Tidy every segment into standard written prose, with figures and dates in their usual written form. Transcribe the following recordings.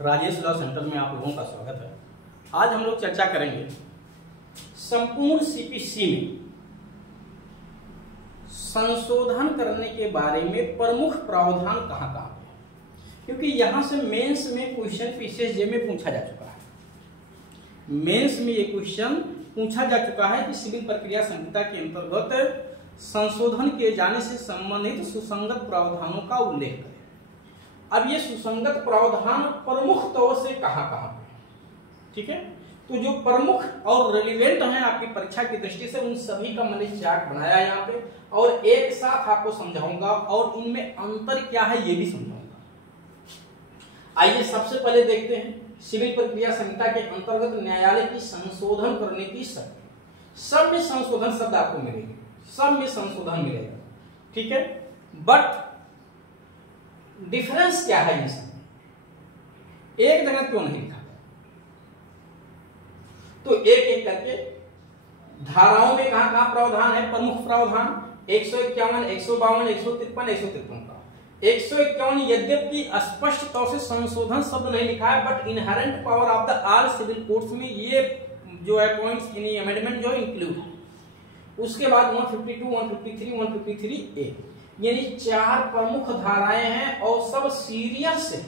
Rajesh law centre में आप लोगों का स्वागत है। आज हम लोग चर्चा करेंगे संपूर्ण सीपीसी में संशोधन करने के बारे में प्रमुख प्रावधान कहाँ कहाँ है, क्योंकि यहां से मेंस में क्वेश्चन पीसीएसजे में पूछा जा चुका है। मेंस में ये क्वेश्चन पूछा जा चुका है कि सिविल प्रक्रिया संहिता के अंतर्गत संशोधन किए जाने से संबंधित सुसंगत प्रावधानों का उल्लेख करें। अब ये सुसंगत प्रावधान प्रमुख तौर से कहां कहां पे, ठीक है, तो जो प्रमुख और रेलिवेंट हैं आपकी परीक्षा की दृष्टि से, उन सभी का मैंने चार्ट बनाया है यहाँ पे और एक साथ आपको समझाऊंगा और इनमें अंतर क्या है ये भी समझाऊंगा। आइए सबसे पहले देखते हैं सिविल प्रक्रिया संहिता के अंतर्गत न्यायालय की संशोधन करने की शर्त। सब में संशोधन शब्द आपको मिलेंगे, सब में संशोधन मिलेगा, ठीक है, बट डिफरेंस क्या है इसमें, एक जगह क्यों नहीं लिखा? तो एक एक करके धाराओं में कहां कहां प्रावधान है, प्रमुख प्रावधान 151, 152, 153, 153 का 151 यद्यपि स्पष्ट तौर से संशोधन शब्द नहीं लिखा है, but inherent power of the all civil courts में ये जो है पॉइंट्स यानी अमेंडमेंट जो इंक्लूड है। उसके बाद 152, 153, 153A यानी 4 प्रमुख धाराएं हैं और सब सीरियल से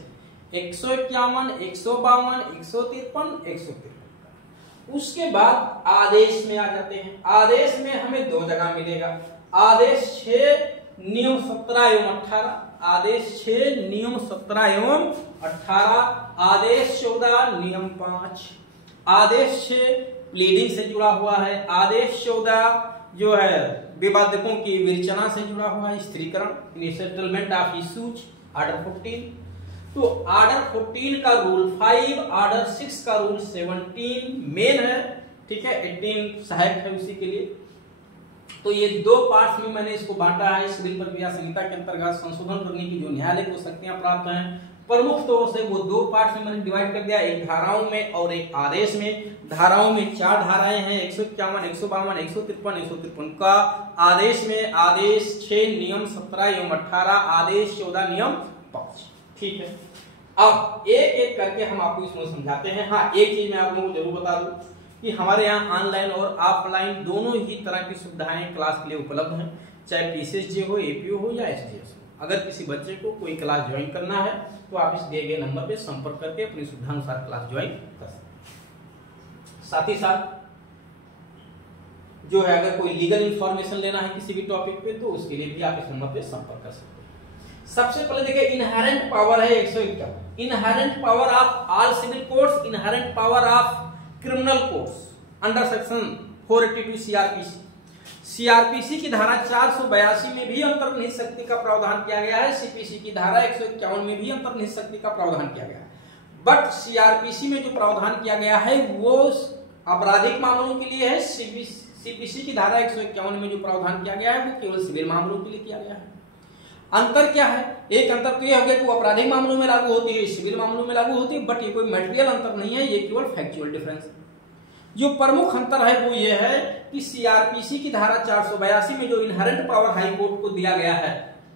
151, 152, 153, 153। उसके बाद आदेश में आ जाते हैं। आदेश में हमें दो जगह मिलेगा, आदेश 6 नियम 17 एवं 18, आदेश 6 नियम 17 एवं 18, आदेश 14 नियम 5, आदेश 6 प्लीडिंग से जुड़ा हुआ है, आदेश 14 जो है विवादकों की विवेचना से जुड़ा हुआ है, स्थिरीकरण सेटलमेंट ऑफ इश्यूज, ऑर्डर 14। तो ऑर्डर 14 का रूल 5, ऑर्डर 6 का रूल 17 मेन है, ठीक है, 18 सहायक है उसी के लिए। तो ये दो पार्ट्स में मैंने इसको बांटा है। सिविल प्रक्रिया संहिता के अंतर्गत संशोधन करने की जो न्यायालय को शक्तियां प्राप्त हैं प्रमुख तौर से वो दो पार्ट्स में मैंने डिवाइड कर दिया, एक धाराओं में और एक आदेश में। धाराओं में 4 धाराएं हैं, 151, 152, 153, 153 का। आदेश में आदेश 6 नियम 17 एवं 18, आदेश 14 नियम 5, ठीक है। अब एक एक करके हम आपको इसमें समझाते हैं। हाँ, एक चीज मैं आप लोगों को जरूर बता दूं कि हमारे यहाँ ऑनलाइन और ऑफलाइन दोनों ही तरह की सुविधाएं क्लास के लिए उपलब्ध हैं, चाहे पीसीएसजे हो, एपीओ हो या एसडीएस हो। अगर किसी बच्चे को कोई क्लास ज्वाइन करना है तो आप इस दिए गए नंबर पे संपर्क करके अपनी सुविधानुसार क्लास ज्वाइन कर सकते हैं। साथ ही साथ जो है अगर कोई लीगल इंफॉर्मेशन लेना है किसी भी टॉपिक पे तो उसके लिए भी आप इस नंबर पे संपर्क कर सकते हैं। सबसे पहले देखिए इनहेरेंट पावर है 151, inherent power of all civil courts, inherent power of criminal courts under section 482 CrPC. CrPC की धारा 482 में भी अंतर्निहित शक्ति का प्रावधान किया गया है, सीपीसी की धारा 151 में भी अंतर्निहित शक्ति का प्रावधान किया गया है। बट सीआरपीसी में जो प्रावधान किया गया है वो आपराधिक मामलों के लिए है, सीपीसी की धारा 151 में जो प्रावधान किया गया है वो केवल सिविल मामलों के लिए किया गया है। अंतर क्या है? एक अंतर तो यह हो गया कि वो आपराधिक मामलों में लागू होती है, सिविल मामलों में लागू होती है, बट ये कोई मटेरियल अंतर नहीं है, ये केवल फैक्चुअल डिफरेंस है। जो प्रमुख अंतर है वो ये है कि सीआरपीसी की धारा 482 में जो इनहेरेंट पावर हाई कोर्ट को दिया गया है,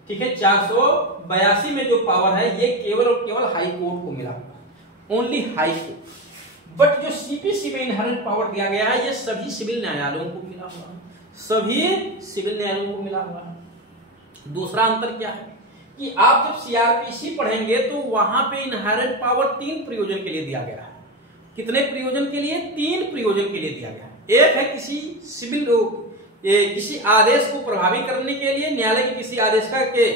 ठीक है, 482 में जो पावर है ये केवल और केवल हाई कोर्ट को मिला, ओनली हाई कोर्ट। बट जो सीपीसी में इनहेरेंट पावर दिया गया है ये सभी सिविल न्यायालयों को मिला हुआ है, सभी सिविल न्यायालयों को मिला हुआ है। दूसरा अंतर क्या है कि आप जब सीआरपीसी पढ़ेंगे तो वहां पे इनहेरेंट पावर 3 प्रयोजन के लिए दिया गया है। कितने प्रयोजन के लिए? 3 प्रयोजन के लिए दिया गया है। एक है किसी सिविल किसी आदेश को प्रभावी करने के लिए, न्यायालय के किसी आदेश का के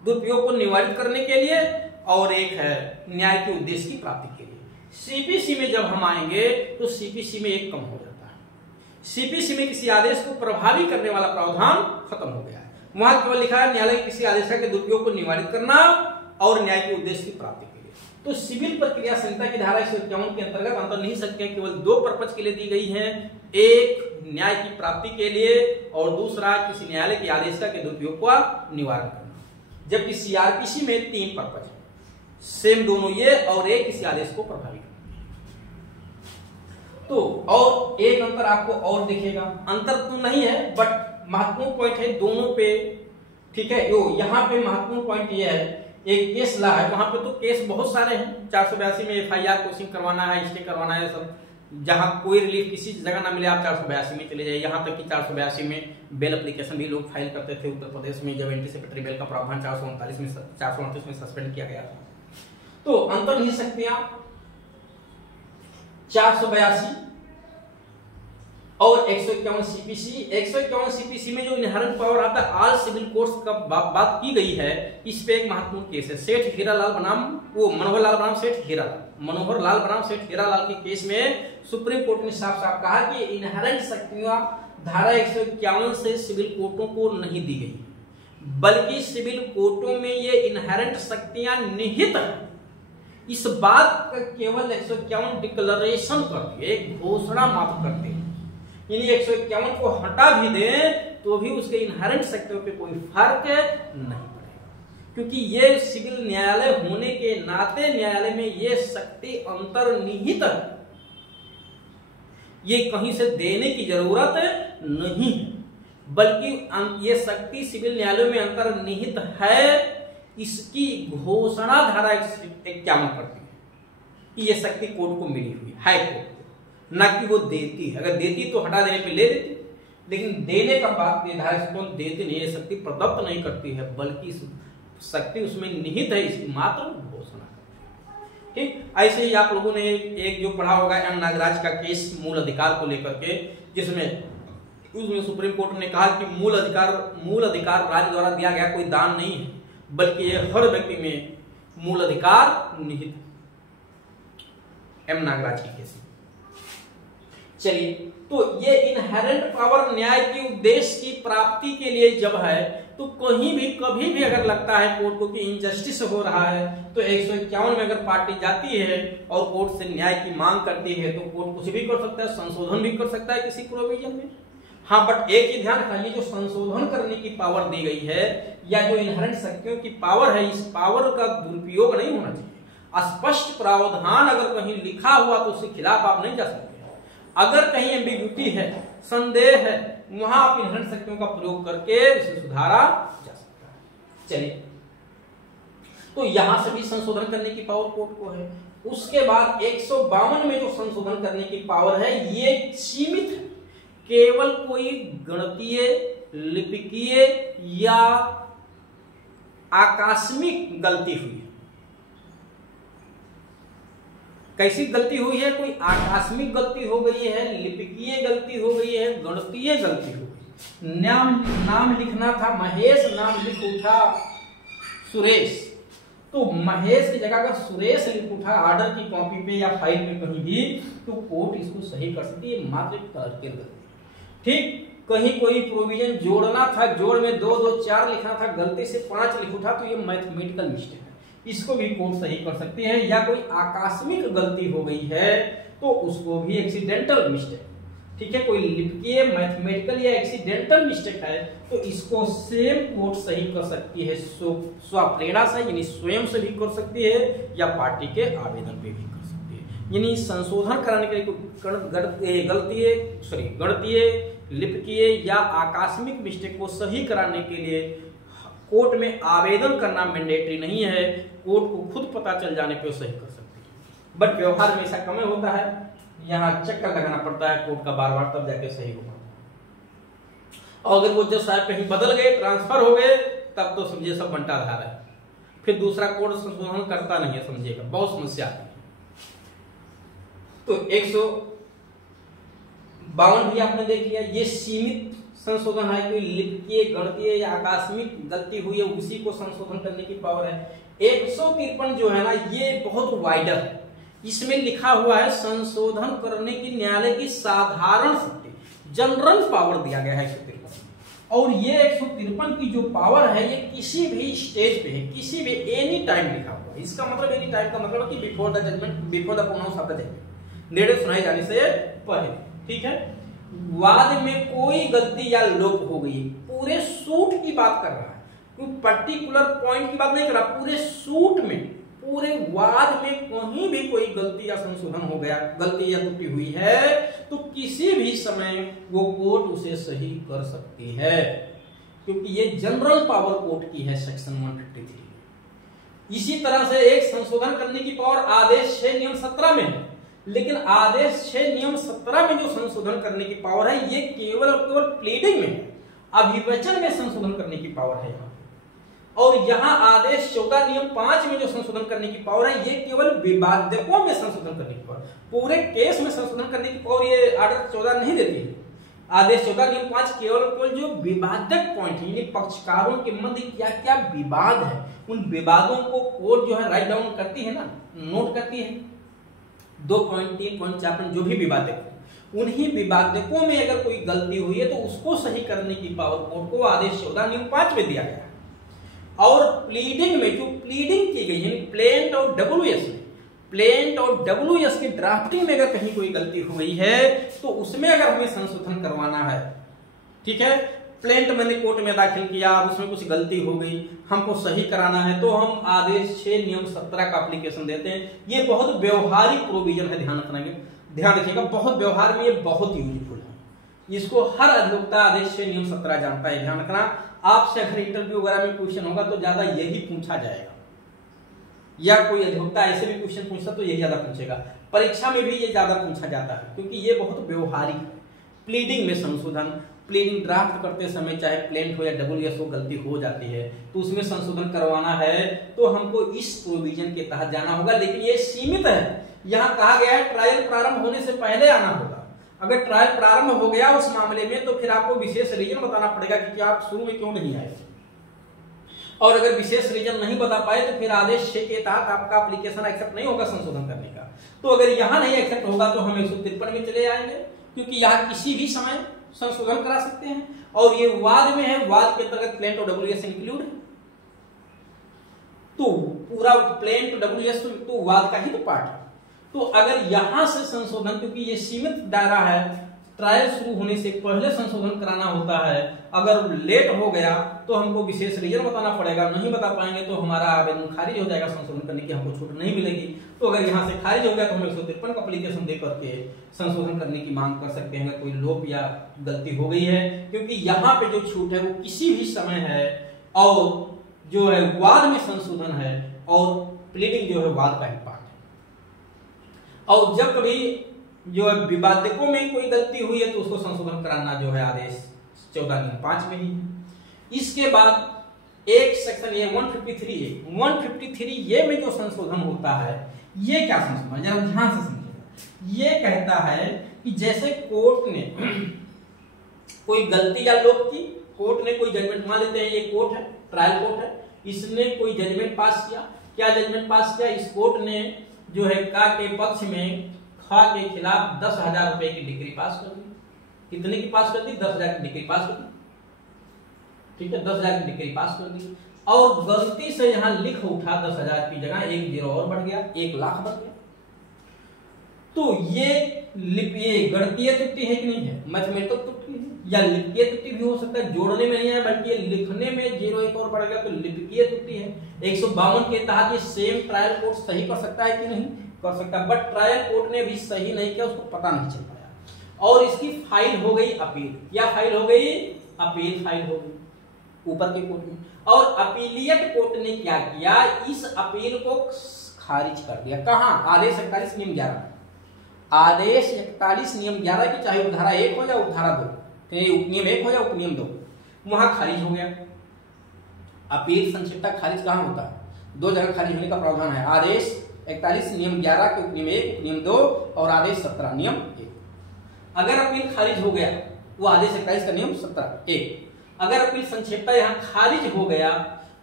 दुरुपयोग को निवारित करने के लिए, और एक है न्याय के उद्देश्य की प्राप्ति के लिए। सीपीसी में जब हम आएंगे तो सीपीसी में एक कम हो जाता है। सीपीसी में किसी आदेश को प्रभावी करने वाला प्रावधान खत्म हो गया है, वहां केवल लिखा है न्यायालय के किसी आदेश के दुरुपयोग को निवारित करना और न्याय के उद्देश्य की प्राप्ति के लिए। तो सिविल प्रक्रिया संहिता की धारा 151 के अंतर्गत अंतर्निहित शक्तियां केवल 2 पर्पज के लिए दी गई हैं, एक न्याय की प्राप्ति के लिए और दूसरा किसी न्यायालय के आदेश के दुरुपयोग का निवारण करना। जबकि सीआरपीसी में 3 पर्पज है, सेम दोनों ये और एक किसी आदेश को प्रभावी करना। तो और एक अंतर आपको और दिखेगा, अंतर तो नहीं है बट महत्वपूर्ण पॉइंट है दोनों पे, ठीक है। यो यहाँ पे महत्वपूर्ण पॉइंट ये है एक केस ला है, वहां पे तो केस बहुत सारे हैं। 482 में FIR कोचिंग करवाना है, स्टे करवाना है, सब जहां कोई रिलीफ किसी जगह ना मिले आप 482 में चले जाइए। यहाँ तक कि 482 में बेल एप्लीकेशन भी लोग फाइल करते थे उत्तर प्रदेश में, जब एंटीसिपेटरी बेल का प्रावधान 439 में सस्पेंड किया गया था। तो अंतर्निहित शक्तियां 482 और 151 CPC। 151 CPC में जो इनहेरेंट पावर आता है ऑल सिविल कोर्ट्स का बात की गई है, इस पे एक महत्वपूर्ण केस है सेठ हीरालाल बनाम वो मनोहर लाल बनाम सेठ हीरालाल के केस में सुप्रीम कोर्ट ने साफ साफ कहा कि इनहेरेंट शक्तियां धारा 151 से सिविल कोर्टों को नहीं दी गई, बल्कि सिविल कोर्टों में ये इनहेरेंट शक्तियां निहित हैं। इस बात का केवल 151 डिक्लेरेशन करती है, एक घोषणा मात्र करती है। यानी 151 को हटा भी दें तो भी उसके इनहेरेंट शक्तियों पे कोई फर्क नहीं पड़ेगा, क्योंकि ये सिविल न्यायालय होने के नाते न्यायालय में ये शक्ति अंतर्निहित है, ये कहीं से देने की जरूरत नहीं है, बल्कि ये शक्ति सिविल न्यायालयों में अंतर्निहित है। इसकी घोषणा धारा 151 करती है कि ये शक्ति कोर्ट को मिली हुई है, कोर्ट को, ना कि वो देती है। अगर देती तो हटा देने पे ले देती, लेकिन देने का बात निर्धारित देती नहीं है, शक्ति प्रदत्त नहीं करती है, बल्कि शक्ति उसमें निहित है, इसकी मात्र घोषणा करती है। ठीक, ऐसे ही आप लोगों ने एक जो पढ़ा होगा एम नागराज का केस मूल अधिकार को लेकर के, जिसमें सुप्रीम कोर्ट ने कहा कि मूल अधिकार राज्य द्वारा दिया गया कोई दान नहीं है, बल्कि ये हर व्यक्ति में मूल अधिकार निहित है। एम नागराज की केस। चलिए, तो ये इनहेरेंट पावर न्याय के उद्देश्य की प्राप्ति के लिए जब है, तो कहीं भी कभी भी अगर लगता है कोर्ट को कि इनजस्टिस हो रहा है, तो 151 में अगर पार्टी जाती है और कोर्ट से न्याय की मांग करती है, तो कोर्ट कुछ भी कर सकता है, संशोधन भी कर सकता है किसी प्रोविजन में। हाँ, बट एक ही ध्यान रखना, ये जो संशोधन करने की पावर दी गई है या जो इनहेरेंट शक्तियों की पावर है, इस पावर का दुरुपयोग नहीं होना चाहिए। स्पष्ट प्रावधान अगर कहीं लिखा हुआ तो उसके खिलाफ आप नहीं जा सकते। अगर कहीं एम्बिग्यूटी है, संदेह है, वहां आप इनहेरेंट शक्तियों का प्रयोग करके उसे सुधारा जा सकता है। चलिए, तो यहां से भी संशोधन करने की पावर कोर्ट को है। उसके बाद 152 में जो संशोधन करने की पावर है, ये सीमित है, केवल कोई गणितीय, लिपिकीय या आकस्मिक गलती हुई है। कैसी गलती हुई है? कोई आकस्मिक गलती हो गई है, लिपिकीय गलती हो गई है, गणितीय गलती हो गई। नाम लिखना था महेश, नाम लिख उठा सुरेश, तो महेश की जगह अगर सुरेश लिख उठा ऑर्डर की कॉपी पे या फाइल में कहीं भी, तो कोर्ट इसको सही कर सकती है, मात्र क्लर्कियल गलती। ठीक, कहीं कोई प्रोविजन जोड़ना था, जोड़ में 2 2 4 लिखना था, गलती से 5 लिख उठा, तो ये मैथमेटिकल मिस्टेक है, इसको भी कोर्ट सही कर सकती है। या कोई आकस्मिक गलती हो गई है, तो उसको भी एक्सीडेंटल मिस्टेक, ठीक है, कोई लिपिकीय, मैथमेटिकल या एक्सीडेंटल मिस्टेक है, तो इसको सेम कोर्ट सही कर सकती है, स्वप्रेरणा से, यानी स्वयं से भी कर सकती है, या पार्टी के आवेदन पे भी कर सकती है। यानी संशोधन कराने के लिए गणितीय, लिपिकीय या आकस्मिक मिस्टेक को सही कराने के लिए कोर्ट में आवेदन करना मैंडेटरी नहीं है, कोर्ट को खुद पता चल जाने पे वो सही कर सकती है। बट व्यवहार में ऐसा कम होता है, यहाँ चक्कर लगाना पड़ता है कोर्ट का बार-बार, तब जाके सही हो पाता। और अगर वो जज साहब कहीं बदल गए, ट्रांसफर हो गए, तब तो समझिए सब बंटा धारा है, फिर दूसरा कोर्ट संशोधन करता नहीं है, समझिएगा, बहुत समस्या आती है। तो 152 भी आपने देख लिया, ये सीमित संशोधन है, कोई लिपिकीय, गणितीय या आकस्मिक गलती हुई है, उसी को संशोधन करने की पावर है। 153 जो है ना, ये बहुत वाइडर है, इसमें लिखा हुआ है संशोधन करने की न्यायालय की साधारण शक्ति, जनरल पावर दिया गया है 153। और ये 153 की जो पावर है, ये किसी भी स्टेज पे है, किसी भी एनी टाइम लिखा हुआ है। इसका मतलब एनी टाइम का मतलब कि before the judgment, before the pronounce of the judgment, निर्णय सुनाए जाने से पहले, ठीक है। वाद में कोई गलती या लोप हो गई, पूरे सूट की बात कर रहा है, कोई पर्टिकुलर पॉइंट की बात नहीं कर रहा, पूरे सूट में, पूरे वाद में कहीं भी कोई गलती या संशोधन हो गया, गलती या त्रुटि हुई है, तो किसी भी समय वो कोर्ट उसे सही कर सकती है, क्योंकि ये जनरल पावर कोर्ट की है सेक्शन 153। इसी तरह से एक संशोधन करने की पावर आदेश 6 नियम 17 में है, लेकिन आदेश 6 नियम 17 में जो संशोधन करने की पावर है ये केवल और केवल प्लीडिंग में है, अभिवचन में संशोधन करने की पावर है यहाँ। और यहाँ आदेश 14 नियम 5 में जो संशोधन करने की पावर है ये केवल विवादकों में संशोधन करने की पावर, पूरे केस में संशोधन करने की पावर ये आर्डर 14 नहीं देती है। आदेश 14 नियम 5 केवल जो विवादक पॉइंट है, यानी पक्षकारों के मध्य क्या क्या विवाद है, उन विवादों को कोर्ट जो है राइट डाउन करती है ना, नोट करती है। 2 पॉइंट 3 पॉइंट 4 पॉइंट जो भी विवादक, उन्हीं विवादकों में अगर कोई गलती हुई है तो उसको सही करने की पावर कोर्ट को आदेश 14 नियम 5 में दिया गया है। और प्लीडिंग में जो प्लीडिंग की गई है प्लेंट और डब्ल्यूएस में, प्लेंट और डब्ल्यूएस की ड्राफ्टिंग में अगर कहीं कोई गलती हो गई है तो उसमें अगर हमें संशोधन करवाना है, ठीक है, प्लेंट मैंने कोर्ट में दाखिल किया, उसमें कुछ गलती हो गई, हमको सही कराना है, तो हम आदेश 6 नियम 17 का एप्लीकेशन देते हैं। ये बहुत व्यवहारिक प्रोविजन है, ध्यान रखिएगा, बहुत व्यवहार में ये बहुत यूजफुल है। इसको हर अधिवक्ता आदेश 6 नियम 17 जानता है। ध्यान रखना, आपसे अगर इंटरव्यू वगैरह में क्वेश्चन होगा तो ज्यादा यही पूछा जाएगा, या कोई अधिवक्ता ऐसे भी क्वेश्चन पूछता तो यही ज्यादा पूछेगा। परीक्षा में भी ये ज्यादा पूछा जाता है क्योंकि ये बहुत व्यवहारिक है। प्लीडिंग में संशोधन, प्लीडिंग ड्राफ्ट करते समय चाहे प्लेंट हो या डब्ल्यूएस हो, गलती हो जाती है तो उसमें संशोधन करवाना है तो हमको इस प्रोविजन के तहत जाना होगा। लेकिन ये सीमित है, यहाँ कहा गया है ट्रायल प्रारंभ होने से पहले आना होगा। अगर ट्रायल प्रारंभ हो गया उस मामले में तो फिर आपको विशेष रीजन बताना पड़ेगा कि आप शुरू में क्यों नहीं आए, और अगर विशेष रीजन नहीं बता पाए तो फिर आदेश 6 के तहत आपका एप्लीकेशन एक्सेप्ट नहीं होगा संशोधन करने का। तो अगर यहाँ नहीं एक्सेप्ट होगा तो हम 153 में चले आएंगे, क्योंकि यहाँ किसी भी समय संशोधन करा सकते हैं। और ये वाद में है, वाद के अंतर्गत प्लेंट और डब्ल्यूएस इंक्लूड है, तो पूरा प्लेंट डब्ल्यूएस तो वाद का ही तो पार्ट है। तो अगर यहां से संशोधन, क्योंकि ये सीमित दायरा है, ट्रायल शुरू होने से पहले संशोधन कराना होता है, अगर लेट हो गया तो हमको विशेष रीजन बताना पड़ेगा, नहीं बता पाएंगे तो हमारा आवेदन खारिज हो जाएगा, संशोधन करने की हमको छूट नहीं मिलेगी। तो अगर यहाँ से खारिज हो गया तो हम 153 का एप्लीकेशन दे करके संशोधन करने की मांग कर सकते हैं, कोई लोप या गलती हो गई है, क्योंकि यहाँ पे जो छूट है वो किसी भी समय है, और जो है वाद में संशोधन है, और प्लीडिंग जो है वाद का ही पार्ट है। और जब कभी जो है विवादकों में कोई गलती हुई है तो उसको संशोधन कराना जो है आदेश 14 नियम 5 में ही है। इसके बाद एक सेक्शन ये 153 ये में जो संशोधन होता है, ये क्या संशोधन, जरा ध्यान से समझिएगा। ये कहता है कि जैसे कोर्ट ने कोई गलती या लोप की, कोर्ट ने कोई जजमेंट, मान लेते हैं ये कोर्ट है, ट्रायल कोर्ट है, इसने कोई जजमेंट पास किया। क्या जजमेंट पास किया? इस कोर्ट ने जो है का के पक्ष में खा के खिलाफ 10,000 रुपए की डिग्री पास कर दी। कितने की पास कर दी? 10,000 की डिग्री पास कर दी, ठीक है, 10,000 की डिग्री पास कर दी। और गलती से यहां लिख उठा 10,000 की जगह 1 जीरो और बढ़ गया, 1 लाख बढ़ गया। तो ये गणितीय त्रुटि है कि नहीं है? मैथमेटिकल त्रुटि है, या लिपिकीय त्रुटि भी हो सकता है, जोड़ने में नहीं है बल्कि लिखने में 0 1 और बढ़ गया तो लिपिकीय त्रुटि है। 152 के तहत ये सेम ट्रायल कोर्ट सही कर सकता है कि नहीं कर सकता, बट ट्रायल कोर्ट ने भी सही नहीं किया, उसको पता नहीं चल पाया और इसकी फाइल हो गई अपील। क्या फाइल हो गई? अपील फाइल हो गई ऊपर के कोर्ट में। और अपीलियट कोर्ट ने क्या किया? इस अपील को खारिज कर दिया। कहां? आदेश 41 नियम 11, आदेश 41 नियम 11 की चाहे उपधारा 1 हो या उपधारा 2, उपनियम 1 हो या उपनियम 2, वहां खारिज हो गया। अपील संक्षिप्त खारिज कहां होता है? 2 जगह खारिज होने का प्रावधान है, आदेश 41 नियम 11 के उपनियम 1 उपनियम 2 और आदेश 17 नियम 1। अगर अपील खारिज हो गया, वो आदेश 41 का नियम 17 1, अगर अपील संक्षिप्त यहाँ खारिज हो गया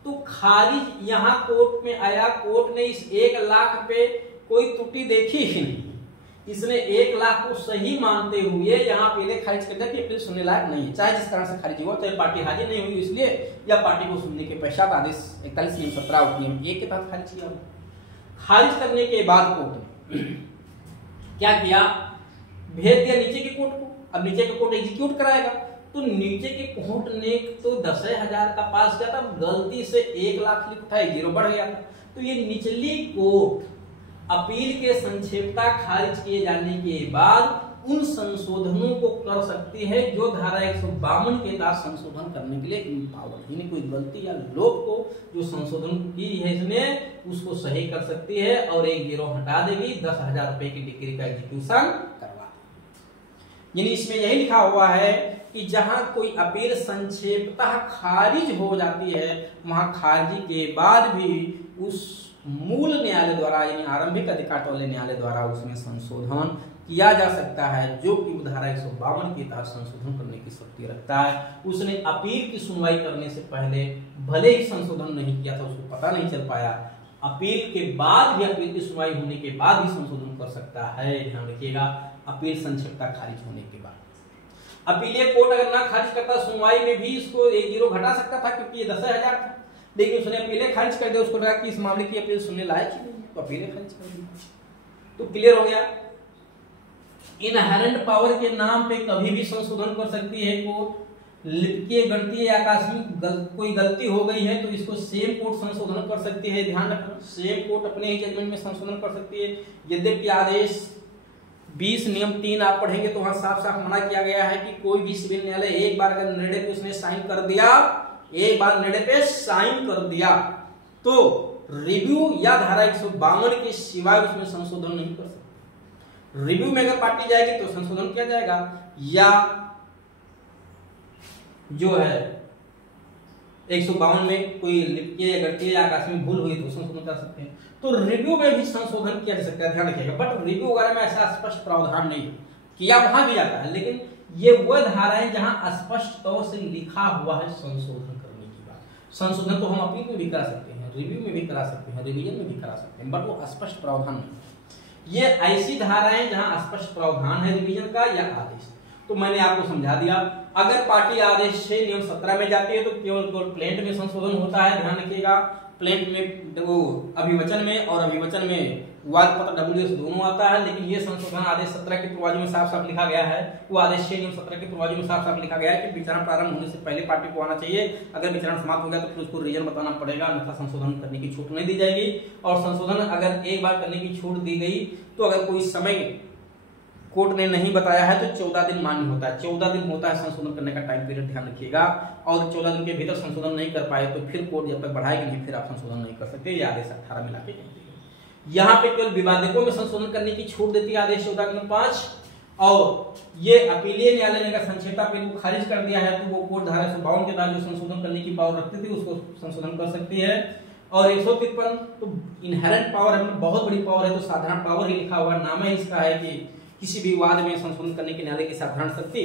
तो खारिज यहाँ कोर्ट में आया, कोर्ट ने इस 1 लाख पे कोई त्रुटि देखी ही नहीं, इसने 1 लाख को सही मानते हुए यहाँ पहले खारिज कर दिया कि अपील सुनने लायक नहीं है, चाहे जिस कारण से खारिज हुआ, चाहे पार्टी हाजिर नहीं हुई इसलिए, या पार्टी को सुनने के पश्चात आदेश 41 नियम 17 उपनियम 1 के तहत खारिज किया। खारिज करने के बाद कोर्ट ने क्या किया? भेज दिया नीचे के कोर्ट को। अब नीचे के कोर्ट एग्जीक्यूट कराएगा, तो नीचे के कोर्ट ने तो 10,000 का पास किया था, गलती से 1 लाख लिखा था, 0 बढ़ गया था। तो ये निचली कोर्ट अपील के संक्षेपता खारिज किए जाने के बाद उन संशोधनों को कर सकती है जो धारा 152 के तहत संशोधन करने के लिए इम्पावर्ड, यानी कोई गलती या लोप को जो संशोधन की है इसने उसको सही कर सकती है और एक गिरोह हटा देगी, 10,000 रुपए की डिग्री का एग्जीक्यूशन करवा देगी। यानी इसमें यही लिखा हुआ है कि जहां कोई अपील संक्षेपतः खारिज हो जाती है वहां खारिजी के बाद भी उस मूल न्यायालय द्वारा यानी आरंभिक अधिकार वाले न्यायालय द्वारा उसमें संशोधन किया जा सकता है, जो कि धारा 152 के तहत संशोधन करने की शक्ति रखता है। उसने अपील की सुनवाई करने से पहले भले ही संशोधन नहीं किया था, उसको पता नहीं चल पाया, अपील के बाद भी अपील की सुनवाई होने के बाद भी संशोधन कर सकता है। ध्यान रखिएगा, अपील संक्षेपता खारिज होने के बाद अपीलीय कोर्ट अगर ना खारिज करता सुनवाई में भी इसको 1-0 घटा सकता था, क्योंकि ये 10,000 था, लेकिन उसने अपीलें खारिज कर दिया। उसको लगा कि इस मामले की अपील सुनने लायक ही नहीं है, तो अपीलें खारिज कर दी। तो क्लियर हो गया। इनहेरेंट पावर के नाम पे कभी भी संशोधन कर सकती है कोर्ट। लिखिए गणितीय या आकस्मिक कोई गलती हो गई है तो इसको सेम कोर्ट संशोधन कर सकती है। ध्यान रखना, सेम कोर्ट अपने ही जजमेंट में संशोधन कर सकती है। यद्यपि आदेश 20 नियम 3 आप पढ़ेंगे तो वहां साफ साफ मना किया गया है कि कोई भी सिविल न्यायालय एक बार अगर निर्णय पे उसने साइन कर दिया, एक बार निर्णय पे साइन कर दिया तो रिव्यू या धारा 152 के सिवाय उसमें संशोधन नहीं कर सकते। रिव्यू में अगर पार्टी जाएगी तो संशोधन किया जाएगा, या जो है 152 में कोई लिखिए या गणितीय या आकस्मिक भूल हुई तो संशोधन कर सकते हैं। तो रिव्यू में भी संशोधन किया जा सकता है, ध्यान रखिएगा। बट रिव्यू वगैरह में ऐसा स्पष्ट प्रावधान नहीं किया, वहां भी जाता है, लेकिन ये वह धाराएं जहां स्पष्ट तौर से लिखा हुआ है संशोधन करने की बात। संशोधन तो हम अपील में भी करा सकते हैं, रिव्यू में भी करा सकते हैं, रिवीजन में भी करा सकते हैं, बट वो स्पष्ट प्रावधान नहीं। ये ऐसी धाराएं जहां स्पष्ट प्रावधान है रिवीजन का या आदेश। तो मैंने आपको समझा दिया, अगर पार्टी आदेश 6 नियम 17 में जाती है तो केवल प्लेंट में संशोधन होता है। ध्यान रखिएगा, प्लेंट में वो अभिवचन में और अभिवचन में वाद पत्र WS दोनों आता है, लेकिन ये संशोधन आदेश 17 के पूर्वाजों में साफ साफ लिखा गया है। वो आदेश 6 नियम 17 के पूर्वाजों में साफ साफ लिखा गया है कि विचारण प्रारंभ होने से पहले पार्टी को आना चाहिए। अगर विचारण समाप्त हो गया तो फिर उसको रीजन बताना पड़ेगा, अन्यथा संशोधन करने की छूट नहीं दी जाएगी। और संशोधन अगर एक बार करने की छूट दी गई तो अगर कोई समय कोर्ट ने नहीं बताया है तो 14 दिन मान्य होता है। 14 दिन होता है संशोधन करने का टाइम पीरियड, ध्यान रखिएगा। और 14 दिन के भीतर संशोधन नहीं कर पाए तो फिर कोर्ट जब तक बढ़ाएगी नहीं फिर आप संशोधन नहीं कर सकते। ये आदेश 18 में लाके कहती है। यहाँ पे केवल विवादकों में संशोधन करने की छूट देती है आदेश 14(5). और ये अपीलीय न्यायालय ने अगर संक्षेपता अपील को खारिज कर दिया है तो वो कोर्ट धारा 152 के तहत जो संशोधन करने की पावर रखती थी उसको संशोधन कर सकती है। और 153 तो इनहेरेंट पावर है, मतलब बहुत बड़ी पावर है, तो साधारण पावर ही लिखा हुआ नाम है इसका है कि किसी भी वाद में संशोधन करने के न्यायालय की साधारण शक्ति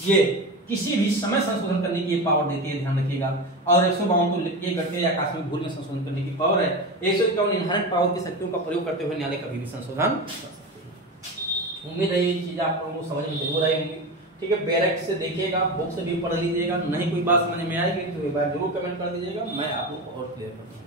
ये किसी भी समय संशोधन करने की पावर देती है, ध्यान रखिएगा। और 152 तो लिखिए गणितीय या आकस्मिक भूल में संशोधन करने की पावर है। 151 इनहेरेंट पावर की शक्तियों का प्रयोग करते हुए न्यायालय कभी भी संशोधन कर सकते हैं। उम्मीद है ये चीज आप लोगों को समझ में जरूर आई होंगी। ठीक है, बैरक से देखिएगा, बुक से भी पढ़ लीजिएगा। नहीं कोई बात समझ में आएगी तो एक बार जरूर कमेंट कर दीजिएगा, मैं आप लोग को और क्लियर कर दूंगा।